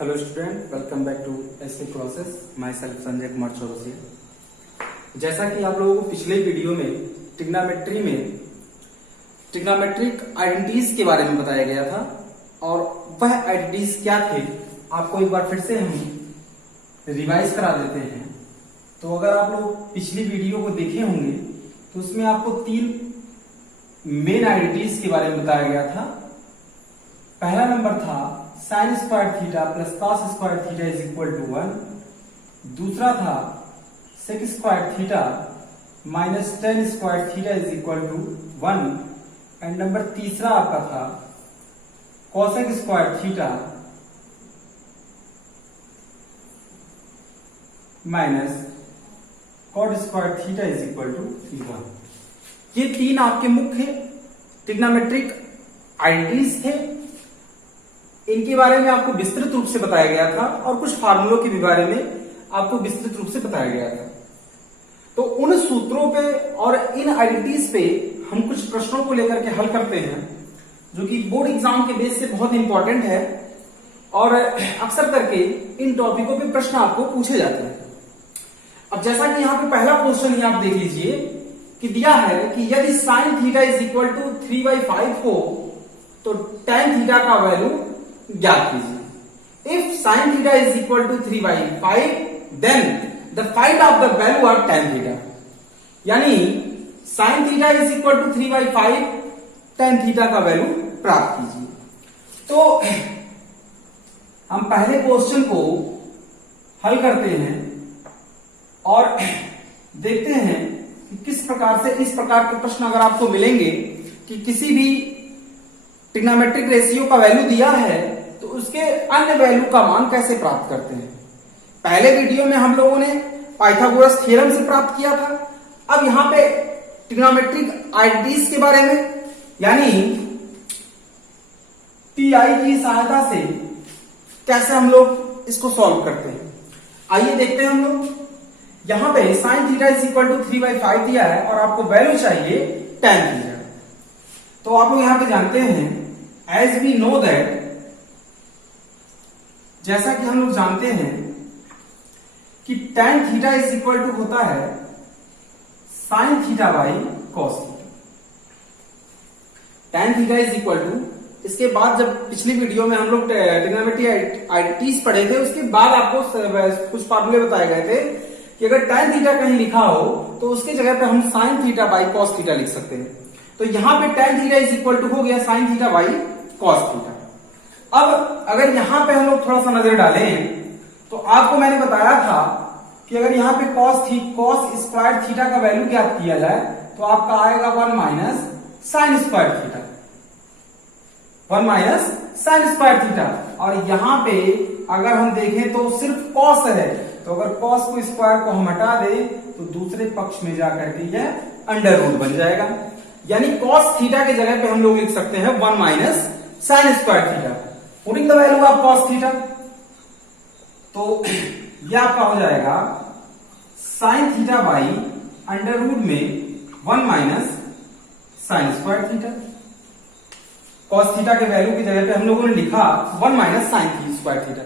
Hello student, welcome back to SK classes. Myself Sanjay Kumar Chaurasia. जैसा कि आप लोगों को पिछले वीडियो में ट्रिग्नोमेट्री में ट्रिग्नोमेट्रिक आइडेंटिटीज के बारे में बताया गया था और वह आइडेंटिटीज क्या थे आपको एक बार फिर से हम रिवाइज करा देते हैं। तो अगर आप लोग पिछली वीडियो को देखे होंगे तो उसमें आपको 3 मेन आइडेंटिटीज के बारे में बताया गया था। पहला नंबर था sine square theta plus cos square theta is equal to 1। दूसरा था sec square theta minus tan square theta is equal to 1। And number तीसरा आपका था cosec square theta minus cot square theta is equal to 1। ये 3 आपके मुख्य trigonometric identities थे। इनके बारे में आपको विस्तृत रूप से बताया गया था और कुछ फार्मूलों के बारे में आपको विस्तृत रूप से बताया गया था। तो उन सूत्रों पे और इन आइडेंटिटीज पे हम कुछ प्रश्नों को लेकर के हल करते हैं जो कि बोर्ड एग्जाम के बेस से बहुत इंपॉर्टेंट है और अक्सर करके इन टॉपिकों पे प्रश्न आपको पूछे जाते हैं। अब जैसा कि यहाँ पे पहला क्वेश्चन ही आप देख लीजिए कि दिया है कि यदि sine theta is equal to 3/5 हो तो tan थीटा का वैल्यू ज्ञात कीजिए। If sine theta is equal to 3/5 then the find of the value of tan theta. यानी sine theta is equal to 3/5 tan theta का वैल्यू प्राप्त कीजिए। तो हम पहले क्वेश्चन को हल करते हैं और देखते हैं कि किस प्रकार से इस प्रकार के प्रश्न अगर आपको मिलेंगे कि किसी भी ट्रिग्नोमेट्रिक रेशियो का वैल्यू दिया है तो उसके अन्य वैल्यू का मान कैसे प्राप्त करते हैं। पहले वीडियो में हम लोगों ने पाइथागोरस थ्योरम से प्राप्त किया था। अब यहां पे ट्रिग्नोमेट्रिक आइडेंटिटीज के बारे में यानी पीआई की सहायता से कैसे हम लोग इसको सॉल्व करते हैं, आइए देखते हैं हम लोग। यहां पे sine theta is equal to 3/5 दिया है और आपको वैल्यू चाहिए tan थीटा। तो आप लोग यहां पे जानते हैं एज वी नो दैट, जैसा कि हम लोग जानते हैं कि tan theta is equal to होता है sine theta by cos theta. tan theta is equal to, इसके बाद जब पिछली वीडियो में हम लोग ट्रिग्नोमेट्रिक आइडेंटिटीज पढ़े थे उसके बाद आपको कुछ फार्मूले बताए गए थे कि अगर tan थीटा कहीं लिखा हो तो उसकी जगह पे हम sine theta by cos theta लिख सकते हैं। तो यहां पे tan theta is equal to हो गया sine theta by cos theta. अब अगर यहां पे हम लोग थोड़ा सा नजर डालें तो आपको मैंने बताया था कि अगर यहां पे कॉस स्क्वायर थीटा का वैल्यू ज्ञात किया जाए तो आपका आएगा 1 minus sine square theta, 1 minus sine square theta. और यहां पे अगर हम देखें तो सिर्फ कॉस है, तो अगर कॉस को स्क्वायर को हम हटा दें तो दूसरे पक्ष में जाकर के यह अंडर रूट बन जाएगा। यानी कॉस थीटा की जगह पे हम लोग लिख सकते हैं 1 minus sine square theta, putting the value of cos theta. तो यह आपका हो जाएगा sine theta by under root में 1 minus sine square theta. Cos theta के वैल्यू की जगह पे हम लोगों ने लिखा 1 माइनस साइन स्क्वायर थीटा।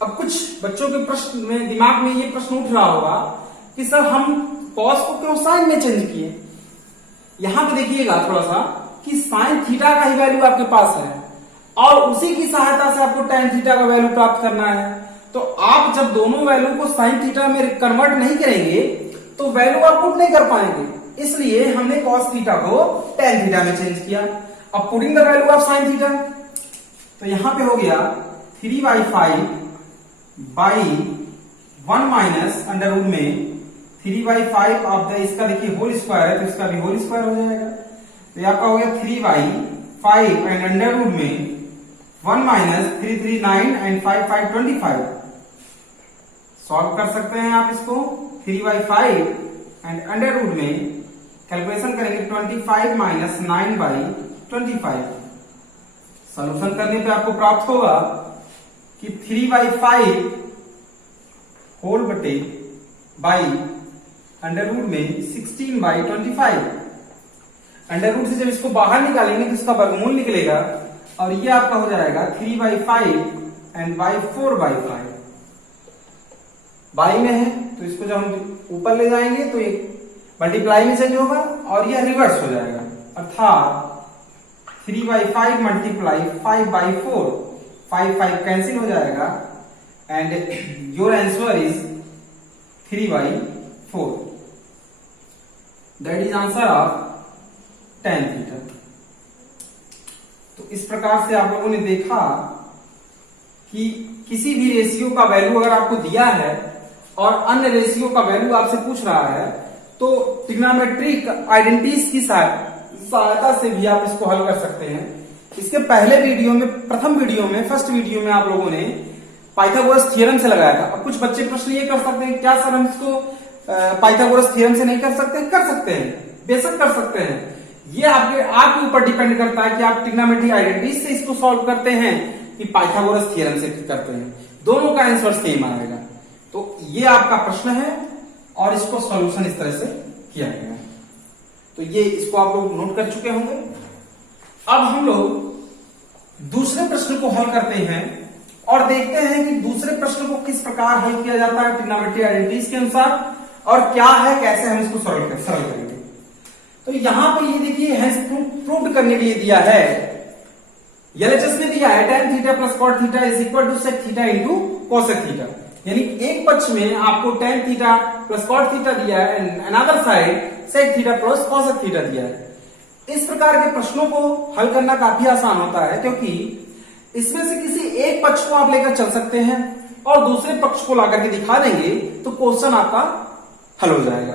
अब कुछ बच्चों के प्रश्न में दिमाग में ये प्रश्न उठ रहा होगा कि सर हम कॉस को क्यों साइन में चेंज किए। यहां पे देखिएगा थोड़ा सा कि साइन थीटा का ही वैल्यू आपके पास है और उसी की सहायता से आपको tan थीटा का वैल्यू प्राप्त करना है। तो आप जब दोनों वैल्यू को साइन थीटा में कन्वर्ट नहीं करेंगे तो वैल्यु आप पुट नहीं कर पाएंगे, इसलिए हमने कॉस थीटा को tan थीटा में चेंज किया। अब putting the value of sine theta, तो यहां पे हो गया 3/5 बाई 1 माइनस अंडर रूट में 3/5 ऑफ द, इसका देखिए होल स्क्वायर है तो इसका भी होल स्क्वायर हो जाएगा। तो ये आपका हो गया 3/5 एंड अंडर रूट में 1 माइनस 3 3 9 एंड 5 5 25। सॉल्व कर सकते हैं आप इसको। 3/5 एंड अंडर रूट में कैलकुलेशन करेंगे 25 माइनस 9/25। सोल्यूशन करने पे आपको प्राप्त होगा कि 3/5 होल बटे बाई अंडर रूट में 16/25। अंडर रूट से जब इसको बाहर निकालेंगे तो इसका वर्गमूल निकलेगा और ये आपका हो जाएगा 3/5 एंड बाई 4/5 बाई में है, तो इसको जब हम ऊपर ले जाएंगे तो ये मल्टीप्लाई में चेंज होगा और यह रिवर्स हो जाएगा, अर्थात 3/5 मल्टीप्लाई 5/4, 5 कैंसिल हो जाएगा and your answer is 3/4। That is answer of tan theta. तो इस प्रकार से आप लोगों ने देखा कि किसी भी रेशियो का वैल्यू अगर आपको दिया है और अन्य रेशियो का वैल्यू आपसे पूछ रहा है तो ट्रिग्नोमेट्रिक आइडेंटिटीज की सहायता से भी आप इसको हल कर सकते हैं। इसके पहले वीडियो में, फर्स्ट वीडियो में आप लोगों ने पाइथागोरस थ्योरम से लगाया था। अब कुछ बच्चे प्रश्न ये कर सकते हैं, क्या सर हम इसको पाइथागोरस थ्योरम से नहीं कर सकते? कर सकते हैं, बेशक कर सकते हैं। ये आपके ऊपर डिपेंड करता है कि आप ट्रिग्नोमेट्रिक आइडेंटिटीज से इसको सॉल्व करते हैं कि पाइथागोरस थ्योरम से करते हैं। दोनों का आंसर सेम आएगा। तो ये आपका प्रश्न है और इसको सॉल्यूशन इस तरह से किया गया है। तो ये इसको आप लोग नोट कर चुके होंगे। अब हम लोग दूसरे प्रश्न को हल करते हैं और देखते हैं कि दूसरे प्रश्न को किस प्रकार हल किया जाता है ट्रिग्नोमेट्रिक आइडेंटिटीज के अनुसार और क्या है, कैसे हम इसको सरल करेंगे। तो यहां पर ये देखिए प्रूव करने के लिए दिया है, एलएचएस में दिया है tan theta plus cot theta is equal to sec theta into cosec theta. यानी एक पक्ष में आपको tan theta plus cot theta दिया है and another side sec theta plus cosec theta दिया है। इस प्रकार के प्रश्नों को हल करना काफी आसान होता है क्योंकि इसमें से किसी एक पक्ष को आप लेकर चल सकते हैं और दूसरे पक्ष को लाकर के दिखा देंगे तो क्वेश्चन आपका हल हो जाएगा।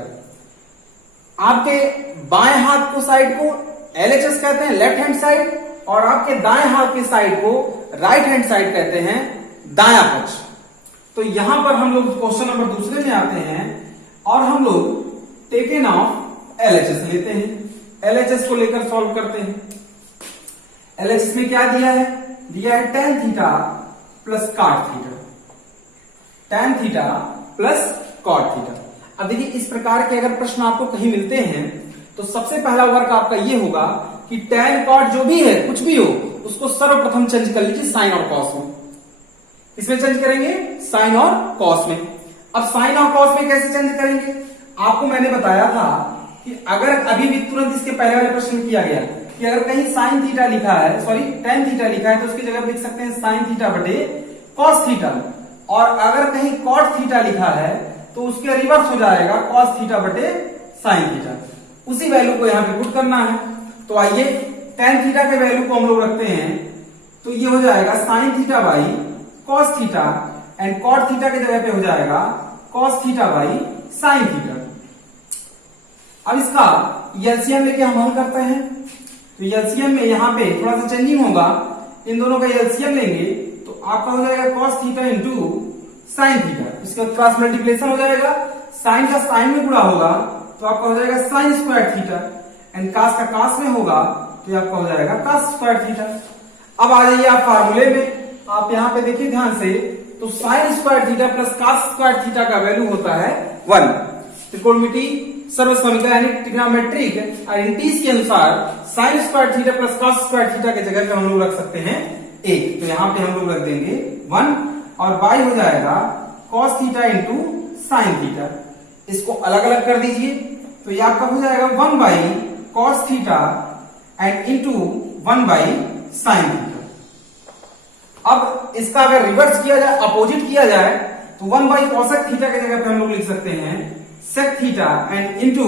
आपके बाएं हाथ को साइड को एलएचएस कहते हैं, लेफ्ट हैंड साइड, और आपके दाएं हाथ की साइड को राइट हैंड साइड कहते हैं, दायां पक्ष। तो यहां पर हम लोग क्वेश्चन नंबर दूसरे में आते हैं और हम लोग टेकन ऑफ एलएचएस लेते हैं। एलएचएस को लेकर सॉल्व करते हैं। एलएचएस में क्या दिया है? दिया है tan theta plus cot theta, tan theta plus cot theta. अब देखिए इस प्रकार के अगर प्रश्न आपको कहीं मिलते हैं तो सबसे पहला वर्क आपका ये होगा कि tan cot जो भी है, कुछ भी हो, उसको सर्वप्रथम चेंज कर लीजिए साइन और कॉस में। इसमें चेंज करेंगे साइन और कॉस में। अब साइन और कॉस में कैसे चेंज करेंगे? आपको मैंने बताया था कि अगर अभी भी तुरंत इसके पहले वाले प्रश्न किया गया कि अगर कहीं साइन थीटा लिखा है, सॉरी tan थीटा लिखा है, तो उसकी जगह लिख सकते हैं साइन थीटा बटे कॉस थीटा, और अगर कहीं cot थीटा लिखा है तो उसके रिवर्स हो जाएगा कॉस थीटा बटे साइन थीटा। उसी वैल्यू को यहां पे पुट करना है। तो आइए tan थीटा के वैल्यू को हम लोग रखते हैं, तो ये हो जाएगा sine theta by cos theta and cot theta की जगह पे हो जाएगा cos theta by sine theta. अब इसका एलसीएम लेके हम हल करते हैं। तो एलसीएम में यहां पे थोड़ा सा चेंजिंग होगा, इन दोनों का एलसीएम लेंगे तो आपका हो जाएगा cos theta into sine theta. इसका क्रॉस मल्टीप्लिकेशन हो जाएगा, साइन का साइन में गुणा होगा तो आपका हो जाएगा साइन स्क्वायर थीटा एंड कास का कास में होगा तो आपका हो जाएगा कास स्क्वायर थीटा। अब आ जाइए आप फार्मूले में, आप यहां पे देखिए ध्यान से, तो sine square theta plus cos square theta का वैल्यू होता है 1। त्रिकोणमिति सर्वसमीकरण यानी ट्रिग्नोमेट्रिक आइडेंटिटीज के अनुसार sign square theta plus cos square theta की जगह पे हम लोग रख सकते हैं 1। तो यहां पे हम लोग रख देंगे 1 और बाई हो जाएगा cos theta into sine theta. इसको अलग अलग कर दीजिए तो ये आपका हो जाएगा 1 by cos theta and into 1 by sine theta. अब इसका अगर रिवर्स किया जाए, अपोजिट किया जाए, तो 1 बाई कॉसेक थीटा की जगह पे हम लोग लिख सकते हैं sec theta and into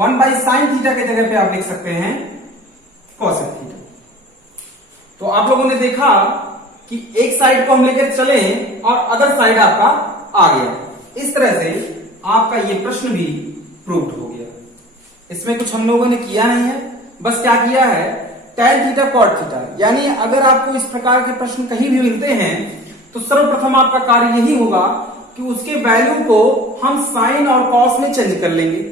1 by sine theta की जगह पे आप लिख सकते हैं कॉसेक थीटा। तो आप लोगों ने देखा कि एक साइड को हम लेकर चले और अदर साइड आपका आ गया। इस तरह से आपका ये प्रश्न भी प्रूव्ड हो गया। इसमें कुछ हम लोगों ने किया नहीं है, बस क्या किया है, tan थीटा cot थीटा। यानी अगर आपको इस प्रकार के प्रश्न कहीं भी मिलते हैं तो सर्वप्रथम आपका कार्य यही होगा कि उसके वैल्यू को हम साइन और कॉस में चेंज कर लेंगे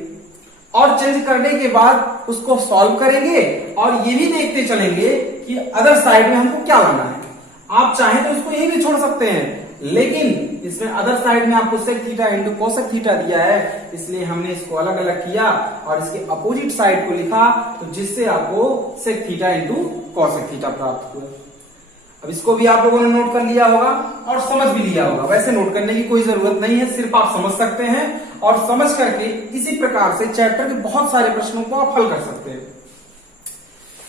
और चेंज करने के बाद उसको सॉल्व करेंगे और ये भी देखते चलेंगे कि अदर साइड में हमको क्या लाना है। आप चाहें तो इसको यही भी छोड़ सकते हैं, लेकिन इसमें अदर साइड में आपको sec theta into cosec theta दिया है, इसलिए हमने इसको अलग अलग किया और इसके अपोजिट साइड को लिखा, तो जिससे आपको sec theta into cosec theta प्राप्त हुआ। अब इसको भी आप लोगों ने नोट कर लिया होगा और समझ भी लिया होगा। वैसे नोट करने की कोई जरूरत नहीं है, सिर्फ आप समझ सकते हैं और समझ करके इसी प्रकार से चैप्टर के बहुत सारे प्रश्नों को आप हल कर सकते हैं।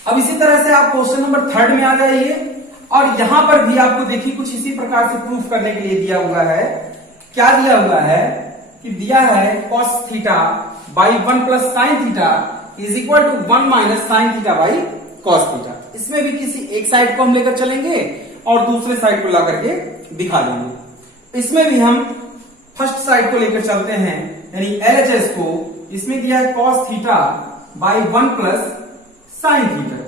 अब इसी तरह से आप क्वेश्चन नंबर 3 में आ जाइए और यहां पर भी आपको देखिए कुछ इसी प्रकार से प्रूफ करने के लिए दिया हुआ है। क्या दिया हुआ है कि दिया है cos theta by 1 plus sine theta is equal to 1 minus sine theta by cos theta. इसमें भी किसी एक साइड को हम लेकर चलेंगे और दूसरे साइड को ला करके दिखा देंगे। इसमें भी हम फर्स्ट साइड को लेकर चलते हैं, यानी LHS को। इसमें दिया है cos theta by 1 plus sine theta.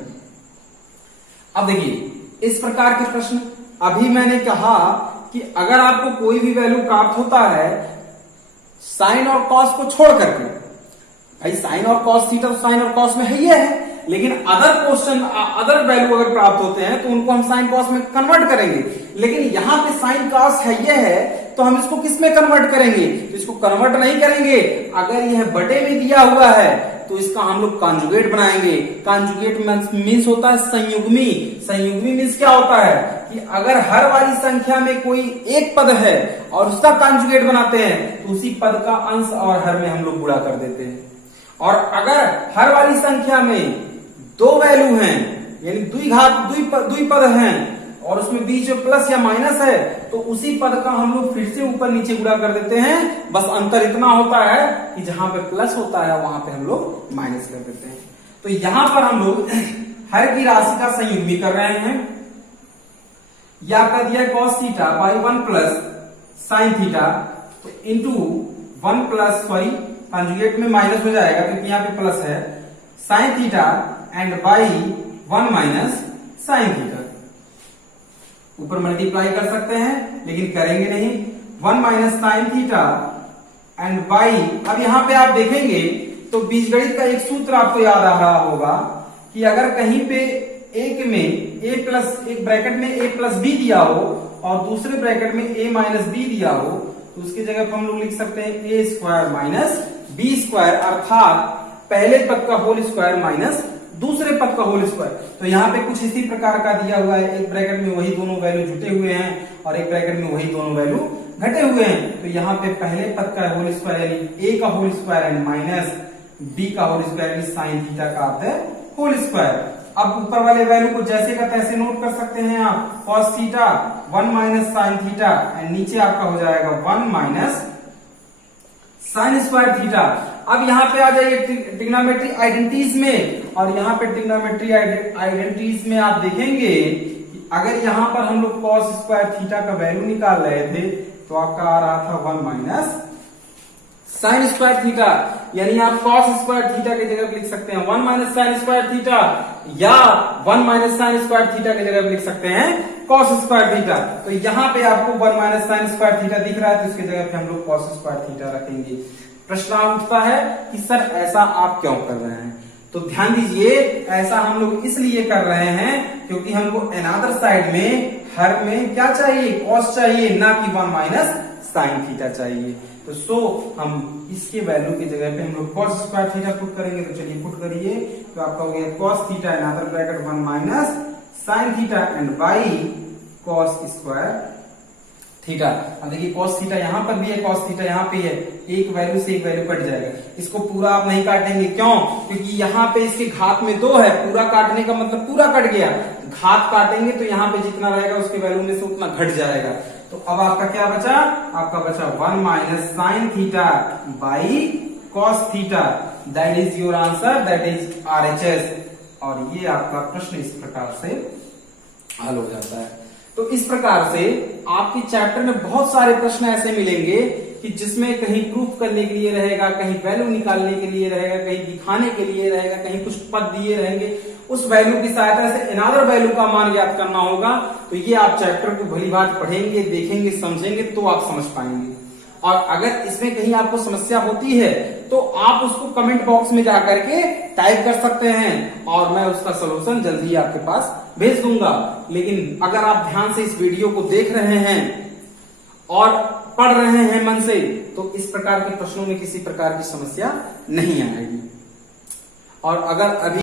अब देखिए इस प्रकार के प्रश्न, अभी मैंने कहा कि अगर आपको कोई भी वैल्यू प्राप्त होता है साइन और कॉस को छोड़ करके, भाई साइन और कॉस थीटा तो साइन और कॉस में है ही है, लेकिन अदर क्वेश्चन अदर वैल्यू अगर प्राप्त होते हैं तो उनको हम साइन कॉस में कन्वर्ट करेंगे। लेकिन यहां पे साइन कॉस है ये है तो हम इसको किस में कन्वर्ट करेंगे? तो इसको कन्वर्ट नहीं करेंगे। अगर यह बटे में दिया हुआ है तो इसका हम लोग कॉन्जुगेट बनाएंगे। कॉन्जुगेट मीन्स होता है संयुग्मी। संयुग्मी मीन्स क्या होता है कि अगर हर वाली संख्या में कोई एक पद है और उसका कॉन्जुगेट बनाते हैं तो उसी पद का अंश और हर में हम लोग गुणा कर देते हैं। और अगर हर वाली संख्या में दो वैल्यू हैं, यानी द्विपद हैं और उसमें बीच में प्लस या माइनस है तो उसी पद का हम लोग फिर से ऊपर नीचे गुणा कर देते हैं। बस अंतर इतना होता है कि जहां पे प्लस होता है वहां पे हम लोग माइनस कर देते हैं। तो यहां पर हम लोग हर की राशि का संयुग्मी कर रहे हैं। यह आपका दिया cos theta by 1 plus sine theta तो इंटू 1 प्लस कंजुगेट में माइनस हो जाएगा क्योंकि यहाँ पे प्लस है, sine theta and by 1 minus sine theta. ऊपर मल्टीप्लाई कर सकते हैं लेकिन करेंगे नहीं। 1 minus sine theta and by, अब यहां पे आप देखेंगे तो बीजगणित का एक सूत्र आपको याद आ रहा होगा कि अगर कहीं पे एक में एक ब्रैकेट में a प्लस बी दिया हो और दूसरे ब्रैकेट में a माइनस बी दिया हो तो उसकी जगह पर हम लोग लिख सकते हैं a square minus b square, अर्थात पहले पद का होल स्क्वायर माइनस दूसरे पद का होल स्क्वायर। तो यहाँ पे कुछ इसी प्रकार का दिया हुआ है, एक ब्रैकेट में वही दोनों वैल्यू जुटे हुए हैं और एक ब्रैकेट में वही दोनों वैल्यू घटे हुए हैं। तो यहाँ पे पहले पद का होल स्क्वायर यानी a का whole square and minus b का होल स्क्वायर यानी साइन थीटा का अर्थ है होल स्क्वायर। अब ऊपर वाले वैल्यू को जैसे का तैसे नोट कर सकते हैं आप, cos theta 1 minus sine theta and नीचे आपका हो जाएगा 1 माइनस साइन स्क्वायर थीटा। अब यहाँ पे आ जाइए ट्रिग्नोमेट्री आइडेंटिटीज में और यहाँ पे ट्रिग्नोमेट्री आइडेंटिटीज में आप देखेंगे कि अगर यहाँ पर हम लोग cos स्क्वायर थीटा का वैल्यू निकाल रहे थे तो आपका आ रहा था 1 माइनस साइन स्क्वायर थीटा, यानी आप cos स्क्वायर थीटा की जगह लिख सकते हैं 1 माइनस साइन स्क्वायर थीटा या 1 माइनस साइन स्क्वायर थीटा की जगह लिख सकते हैं cos स्क्वायर थीटा। तो यहाँ पे आपको 1 माइनस साइन स्क्वायर थीटा दिख रहा है तो इसकी जगह पे हम लोग cos स्क्वायर थीटा रखेंगे। प्रश्न उठता है कि सर ऐसा आप क्यों कर रहे हैं? तो ध्यान दीजिए, ऐसा हम लोग इसलिए कर रहे हैं क्योंकि हमको अनदर साइड में हर में क्या चाहिए? cos चाहिए, ना कि 1 माइनस साइन थीटा चाहिए। तो हम इसके वैल्यू की जगह पे हम लोग cos स्क्वायर थीटा पुट करेंगे। तो चलिए पुट करिए, तो आपका हो गया cos theta another bracket 1 minus sine theta and by cos square theta. अब देखिए cos थीटा यहाँ पर भी है, cos थीटा यहाँ पे है, एक वैल्यू से एक वैल्यू कट जाएगा। इसको पूरा आप नहीं काटेंगे, क्यों? क्योंकि यहाँ पे इसके घात में 2 है, पूरा काटने का मतलब पूरा कट गया। घात काटेंगे तो यहाँ पे जितना रहेगा उसके वैल्यू में से उतना घट जाएगा। तो अब आपका क्या बचा? आपका बचा 1 minus sine theta by cos theta, that is your answer, that is RHS। और ये आपका प्रश्न इस प्रकार से हल हो जाता है। तो इस प्रकार से आपके चैप्टर में बहुत सारे प्रश्न ऐसे मिलेंगे कि जिसमें कहीं प्रूफ करने के लिए रहेगा, कहीं वैल्यू निकालने के लिए रहेगा, कहीं दिखाने के लिए रहेगा, कहीं कुछ पद दिए रहेंगे, उस वैल्यू की सहायता से अनदर वैल्यू का मान ज्ञात करना होगा। तो ये आप चैप्टर को भली बात पढ़ेंगे, देखेंगे, समझेंगे तो आप समझ पाएंगे। और अगर इसमें कहीं आपको समस्या होती है तो आप उसको कमेंट बॉक्स में जाकर के टाइप कर सकते हैं और मैं उसका सलूशन जल्दी ही आपके पास भेज दूंगा। लेकिन अगर आप ध्यान से इस वीडियो को देख रहे हैं और पढ़ रहे हैं मन से तो इस प्रकार के प्रश्नों में किसी प्रकार की समस्या नहीं आएगी। और अगर अभी